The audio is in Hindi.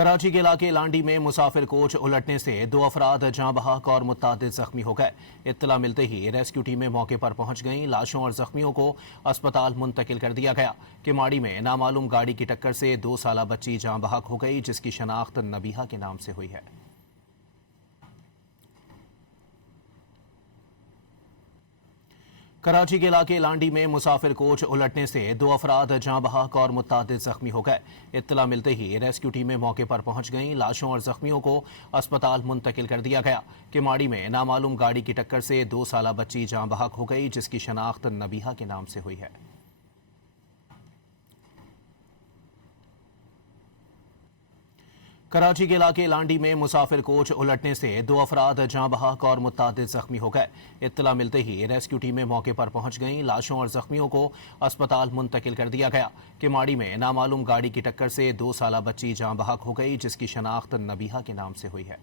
कराची के इलाके लांडी में मुसाफिर कोच उलटने से 2 अफराद जाँ बहक और मुत्तादिद जख्मी हो गए। इत्तला मिलते ही रेस्क्यू टीमें मौके पर पहुंच गईं। लाशों और जख्मियों को अस्पताल मुंतकिल कर दिया गया। किमाड़ी में नामालूम गाड़ी की टक्कर से 2 साला बच्ची जाँ बहक हो गई, जिसकी शनाख्त नबीहा के नाम से हुई है। कराची के इलाके लांडी में मुसाफिर कोच उलटने से 2 अफराद जाँ बहक और मुत्तादिद जख्मी हो गए। इत्तला मिलते ही रेस्क्यू टीमें मौके पर पहुंच गईं। लाशों और जख्मियों को अस्पताल मुंतकिल कर दिया गया। किमाड़ी में नामालूम गाड़ी की टक्कर से 2 साला बच्ची जाँ बहक हो गई, जिसकी शनाख्त नबीहा के नाम से हुई है। कराची के इलाके लांडी में मुसाफिर कोच उलटने से 2 अफराद जाँ बहक और मुत्तादिद जख्मी हो गए। इत्तला मिलते ही रेस्क्यू टीमें मौके पर पहुंच गईं। लाशों और जख्मियों को अस्पताल मुंतकिल कर दिया गया। किमाड़ी में नामालूम गाड़ी की टक्कर से 2 साला बच्ची जाँ बहक हो गई, जिसकी शनाख्त नबीहा के नाम से हुई है।